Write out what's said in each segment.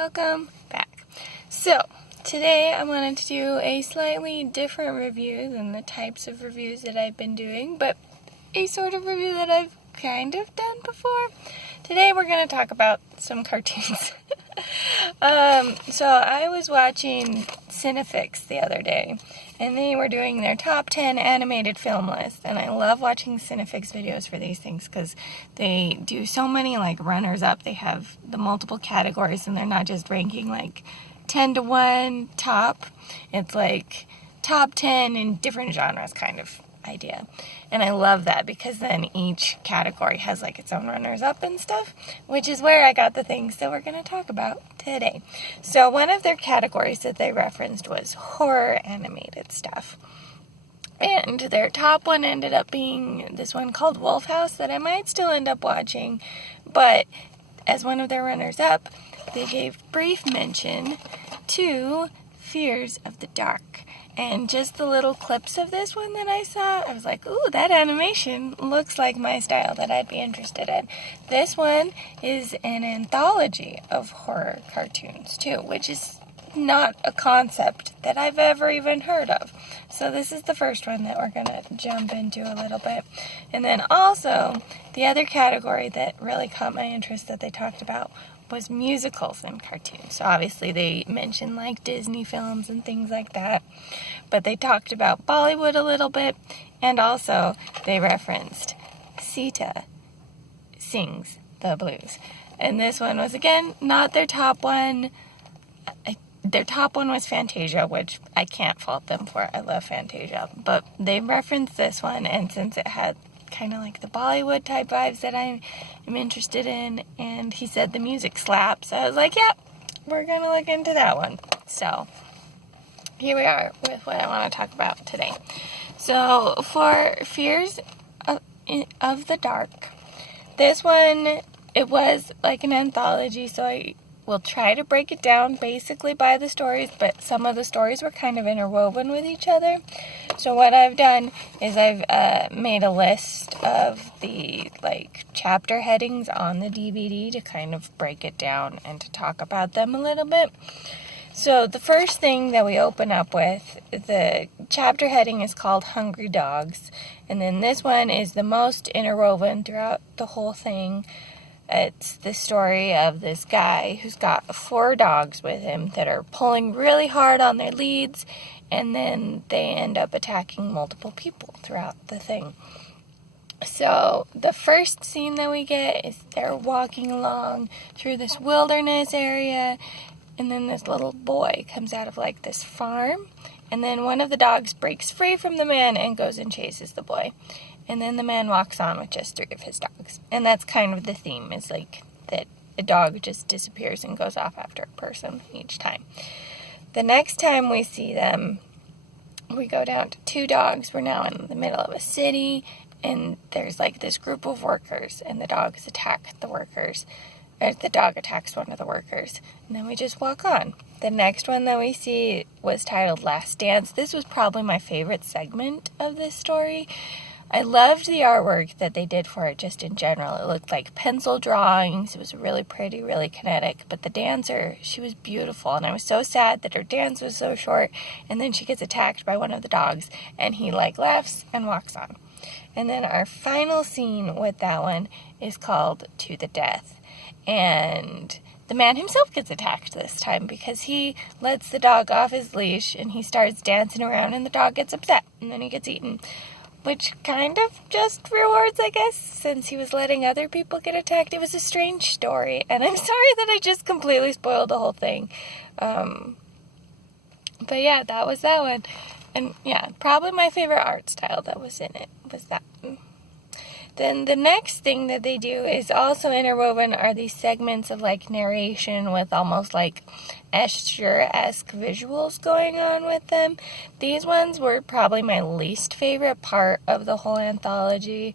Welcome back. So, today I wanted to do a slightly different review than the types of reviews that I've been doing, but a sort of review that I've kind of done before. Today we're going to talk about some cartoons. So I was watching Cinefix the other day, and they were doing their top 10 animated film list, and I love watching Cinefix videos for these things because they do so many runners-up. They have the multiple categories, and they're not just ranking 10 to 1 top. It's top 10 in different genres kind of idea. And I love that because then each category has its own runners-up and stuff, which is where I got the things that we're going to talk about today. So one of their categories that they referenced was horror animated stuff. And their top one ended up being this one called Wolf House that I might still end up watching, but as one of their runners-up, they gave brief mention to Fears of the Dark. And just the little clips of this one that I saw, I was like, ooh, that animation looks like my style that I'd be interested in. This one is an anthology of horror cartoons, too, which is not a concept that I've ever even heard of. So this is the first one that we're going to jump into a little bit. And then also, the other category that really caught my interest that they talked about was musicals and cartoons. So obviously they mentioned Disney films and things like that, but they talked about Bollywood a little bit, and also they referenced Sita Sings the Blues. And this one was, again, not their top one. Their top one was Fantasia, which I can't fault them for. I love Fantasia. But they referenced this one, and since it had kind of the Bollywood type vibes that I am interested in, and he said the music slaps, I was like, yeah, we're going to look into that one. So here we are with what I want to talk about today. So for Fears of the Dark, this one, it was an anthology, so I will try to break it down basically by the stories, but some of the stories were kind of interwoven with each other. So what I've done is I've made a list of the chapter headings on the DVD to kind of break it down and to talk about them a little bit. So the first thing that we open up with, the chapter heading is called Hungry Dogs, and then this one is the most interwoven throughout the whole thing. It's the story of this guy who's got 4 dogs with him that are pulling really hard on their leads, and then they end up attacking multiple people throughout the thing. So the first scene that we get is they're walking along through this wilderness area, and then this little boy comes out of this farm, and then one of the dogs breaks free from the man and goes and chases the boy. And then the man walks on with just 3 of his dogs. And that's kind of the theme, is that a dog just disappears and goes off after a person each time. The next time we see them, we go down to 2 dogs. We're now in the middle of a city, and there's this group of workers, and the dogs attack the workers. Or the dog attacks one of the workers, and then we just walk on. The next one that we see was titled Last Dance. This was probably my favorite segment of this story. I loved the artwork that they did for it just in general. It looked like pencil drawings. It was really pretty, really kinetic. But the dancer, she was beautiful. And I was so sad that her dance was so short. And then she gets attacked by one of the dogs. And he laughs and walks on. And then our final scene with that one is called To the Death. And the man himself gets attacked this time because he lets the dog off his leash. And he starts dancing around and the dog gets upset. And then he gets eaten. Which kind of just rewards, I guess, since he was letting other people get attacked. It was a strange story, and I'm sorry that I just completely spoiled the whole thing. But yeah, that was that one. And yeah, probably my favorite art style that was in it was that. Then the next thing that they do is also interwoven are these segments of narration with almost Escher-esque visuals going on with them. These ones were probably my least favorite part of the whole anthology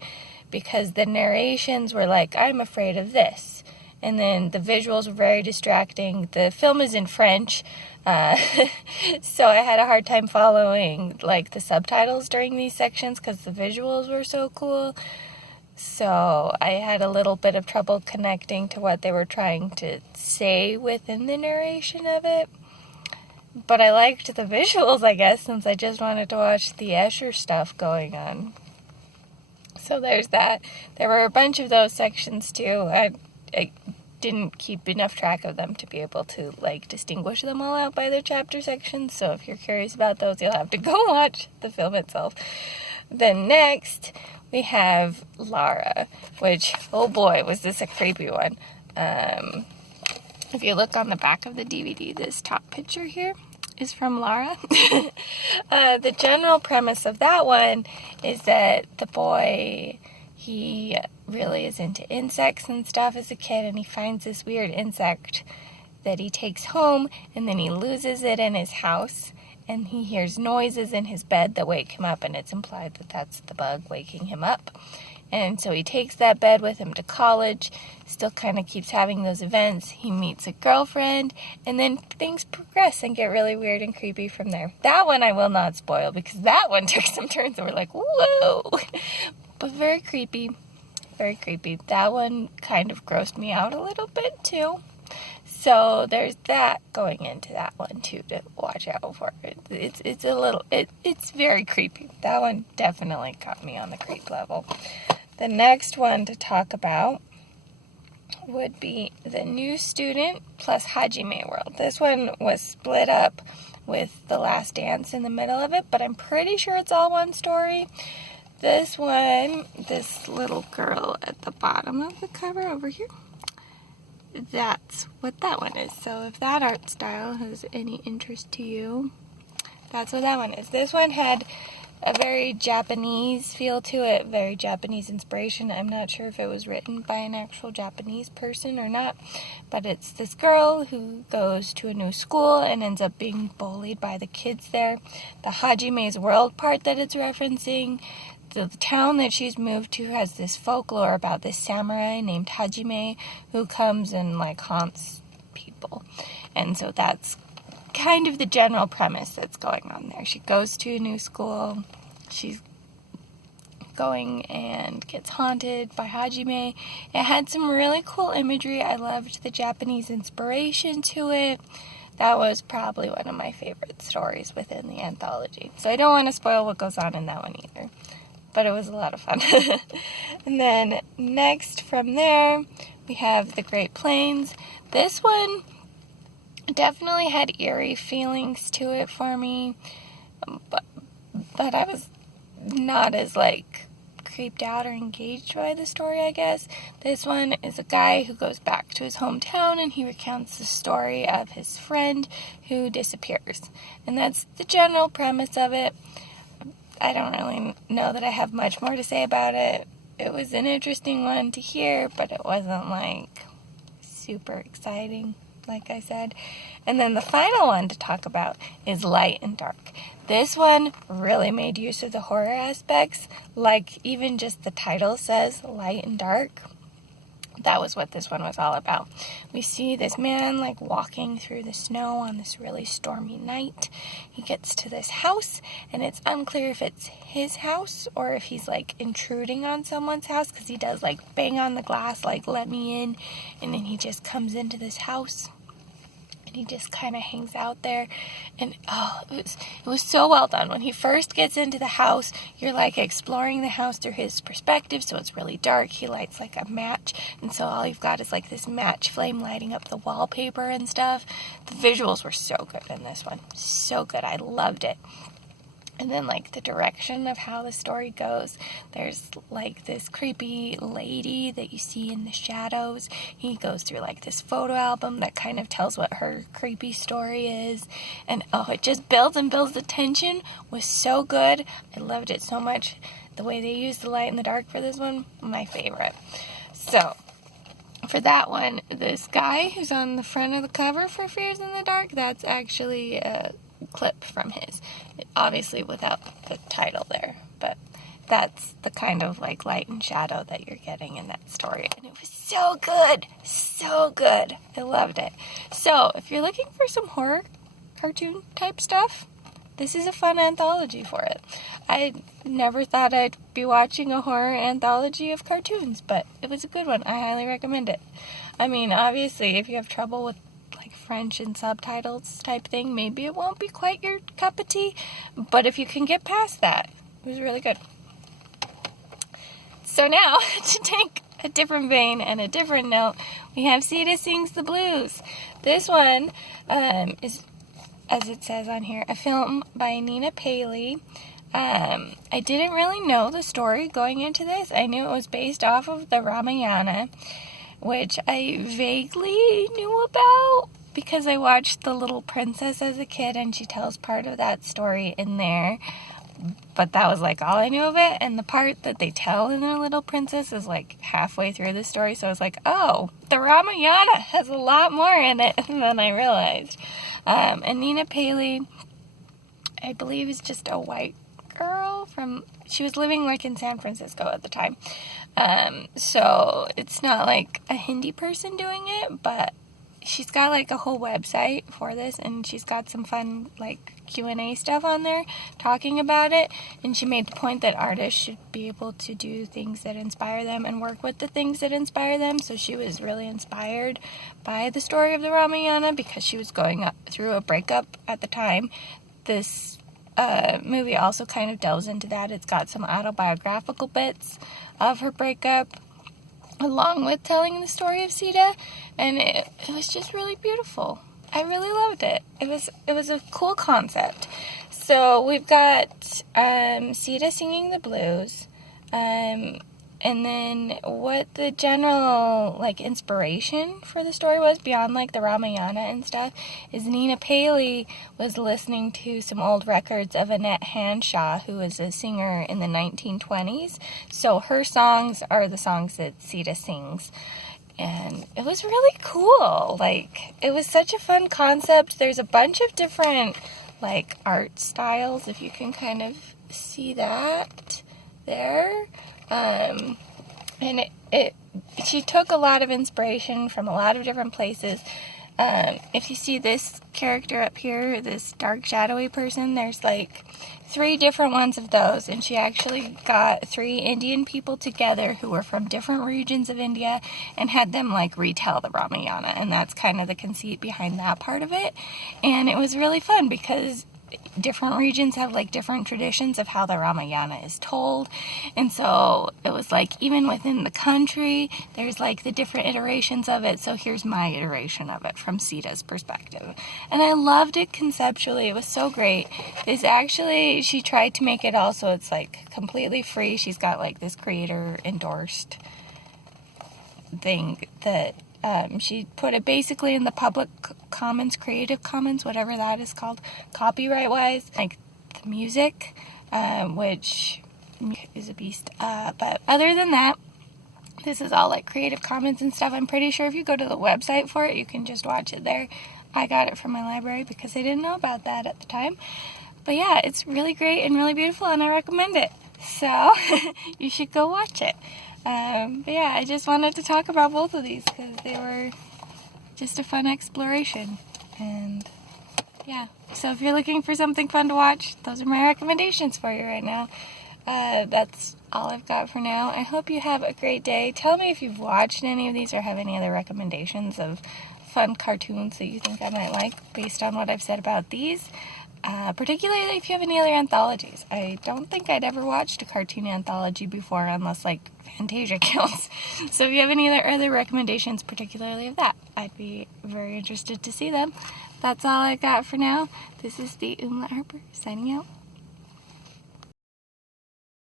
because the narrations were I'm afraid of this. And then the visuals were very distracting. The film is in French, so I had a hard time following the subtitles during these sections because the visuals were so cool. So I had a little bit of trouble connecting to what they were trying to say within the narration of it. But I liked the visuals, I guess, since I just wanted to watch the Escher stuff going on. So there's that. There were a bunch of those sections too. I didn't keep enough track of them to be able to distinguish them all out by their chapter sections. So if you're curious about those, you'll have to go watch the film itself. Then next, we have Lara, which, oh boy, was this a creepy one. If you look on the back of the DVD, this top picture here is from Lara. The general premise of that one is that the boy, he really is into insects and stuff as a kid, and he finds this weird insect that he takes home, and then he loses it in his house, and he hears noises in his bed that wake him up, and it's implied that that's the bug waking him up. And so he takes that bed with him to college, still kind of keeps having those events. He meets a girlfriend, and then things progress and get really weird and creepy from there. That one I will not spoil, because that one took some turns that were like, whoa! But very creepy. Very creepy. That one kind of grossed me out a little bit, too. So there's that going into that one, too, to watch out for. It's very creepy. That one definitely caught me on the creep level. The next one to talk about would be The New Student plus Hajime World. This one was split up with The Last Dance in the middle of it, but I'm pretty sure it's all one story. This one, this little girl at the bottom of the cover over here, that's what that one is. So if that art style has any interest to you, that's what that one is. This one had a very Japanese feel to it, very Japanese inspiration. I'm not sure if it was written by an actual Japanese person or not, but it's this girl who goes to a new school and ends up being bullied by the kids there. The Hajime's World part that it's referencing, the town that she's moved to has this folklore about this samurai named Hajime who comes and haunts people. And so that's kind of the general premise that's going on there. She goes to a new school. She's going and gets haunted by Hajime. It had some really cool imagery. I loved the Japanese inspiration to it. That was probably one of my favorite stories within the anthology. So I don't want to spoil what goes on in that one either. But it was a lot of fun. And then next from there, we have The Great Plains. This one definitely had eerie feelings to it for me, but I was not as creeped out or engaged by the story, I guess. This one is a guy who goes back to his hometown and he recounts the story of his friend who disappears. And that's the general premise of it. I don't really know that I have much more to say about it. It was an interesting one to hear, but it wasn't super exciting, like I said. And then the final one to talk about is Light and Dark. This one really made use of the horror aspects, even just the title says, Light and Dark. That was what this one was all about. We see this man walking through the snow on this really stormy night. He gets to this house, and it's unclear if it's his house or if he's intruding on someone's house, because he does bang on the glass, let me in, and then he just comes into this house. He just kind of hangs out there, and it was so well done. When he first gets into the house, you're exploring the house through his perspective, so it's really dark. He lights a match, and so all you've got is this match flame lighting up the wallpaper and stuff. The visuals were so good in this one, so good. I loved it. And then, the direction of how the story goes, there's, this creepy lady that you see in the shadows. He goes through, this photo album that kind of tells what her creepy story is. And, it just builds and builds. The tension was so good. I loved it so much. The way they used the light and the dark for this one, my favorite. So, for that one, this guy who's on the front of the cover for Fears in the Dark, that's actually a clip from his, obviously without the title there, but that's the kind of light and shadow that you're getting in that story, and it was so good. I loved it. So if you're looking for some horror cartoon type stuff, this is a fun anthology for it. I never thought I'd be watching a horror anthology of cartoons, but it was a good one. I highly recommend it. I mean, obviously, if you have trouble with like French and subtitles type thing, maybe it won't be quite your cup of tea, but if you can get past that, it was really good. So now, to take a different vein and a different note, we have Sita Sings the Blues. This one is, as it says on here, a film by Nina Paley. I didn't really know the story going into this. I knew it was based off of the Ramayana, which I vaguely knew about because I watched The Little Princess as a kid, and she tells part of that story in there. But that was like all I knew of it, and the part that they tell in The Little Princess is like halfway through the story, so I was like, oh, the Ramayana has a lot more in it than I realized. And Nina Paley, I believe, is just a white girl she was living like in San Francisco at the time. So it's not like a Hindi person doing it, but she's got like a whole website for this, and she's got some fun like Q&A stuff on there talking about it, and she made the point that artists should be able to do things that inspire them and work with the things that inspire them. So she was really inspired by the story of the Ramayana because she was going through a breakup at the time. This movie also kind of delves into that. It's got some autobiographical bits of her breakup along with telling the story of Sita, and it was just really beautiful. I really loved it. It was a cool concept. So we've got Sita singing the blues, and then what the general like inspiration for the story was beyond like the Ramayana and stuff is Nina Paley was listening to some old records of Annette Hanshaw, who was a singer in the 1920s. So her songs are the songs that Sita sings. And it was really cool. Like, it was such a fun concept. There's a bunch of different like art styles, if you can kind of see that there. And she took a lot of inspiration from a lot of different places. If you see this character up here, this dark shadowy person, there's like 3 different ones of those, and she actually got 3 Indian people together who were from different regions of India and had them like retell the Ramayana, and that's kind of the conceit behind that part of it. And it was really fun because different regions have like different traditions of how the Ramayana is told, and so it was like even within the country there's like the different iterations of it. So here's my iteration of it from Sita's perspective, and I loved it conceptually. It was so great. This actually, she tried to make it also, it's like completely free. She's got like this creator endorsed thing that she put it basically in the public commons, Creative Commons, whatever that is called, copyright-wise, like the music, which is a beast. But other than that, this is all like Creative Commons and stuff. I'm pretty sure if you go to the website for it, you can just watch it there. I got it from my library because I didn't know about that at the time. But yeah, it's really great and really beautiful, and I recommend it. So you should go watch it. But yeah, I just wanted to talk about both of these because they were just a fun exploration. And yeah, so if you're looking for something fun to watch, those are my recommendations for you right now. That's all I've got for now. I hope you have a great day. Tell me if you've watched any of these or have any other recommendations of fun cartoons that you think I might like based on what I've said about these. Particularly if you have any other anthologies. I don't think I'd ever watched a cartoon anthology before unless like Fantasia counts. So if you have any other recommendations, particularly of that, I'd be very interested to see them. That's all I got for now. This is the Umlaut Harper signing out.